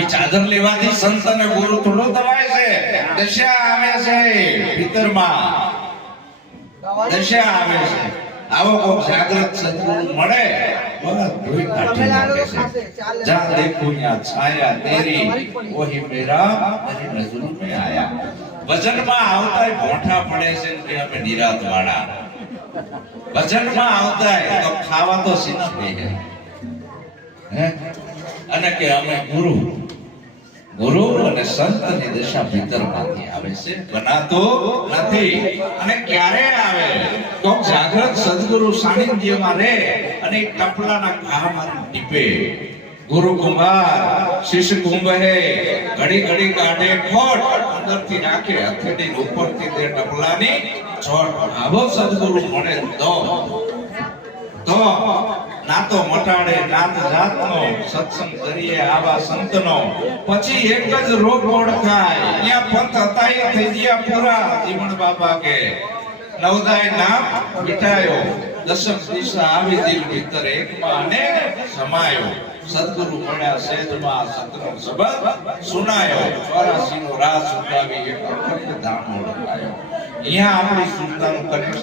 આવી ચાદર લેવાથી સંત અને ગુરુ થોડો દવાય છે. દશા આવે છે ભીતરમાં, દશા આવે છે. આવો કોઈ જાગૃત સદગુરુ મળે બસ ધોઈ કાઢી નાખે છે. જા દેખું યા છાયા તેરી વહી મેરા તેરી નજરોं में आया. ભજનમાં આવતાય ભોઠા પડે છે કે અમે નિરાત વાળા. ભજનમાં આવતાય તો ખાવા તો શીખવે છે હે, અને કે અમે ગુરુ ગુરુ અને સંતની દશા ભીતરમાંથી આવે છે, બનાતો નથી. અને ક્યારે આવે તો જાગૃત સદગુરુ સાનિધ્યમાં રહે અને ટપલાના ઘામાં ટીપે. ગુરુ કુંભાર શિષ્ય કુંભ હે, ઘડી ઘડી કાઢે ખોટ, અંદરથી નાખે હથેળી ઉપરથી તે ટપલાની છોટ. આવો સદગુરુ મળે તો ના તો મટાડે નાત જાતનો સત્સંગ કરીએ આવા સંતનો. પછી એક જ રોગ ઓળખાય, અહીંયા પંથ હતા એ થઈ ગયા પૂરા. જીવન બાબા કે નવદાય નામ મિટાયો, દશમ દિશા આવી દિલ ભીતર એકમાં અને સમાયો. સદગુરુ મળ્યા સેજમાં સતનો શબ્દ સુનાયો, 84 નો રાસ ઉઠાવી એક અખંડ ધામ ઓળખાયો. અહીંયા આપણી સુરતાનું કનેક્શન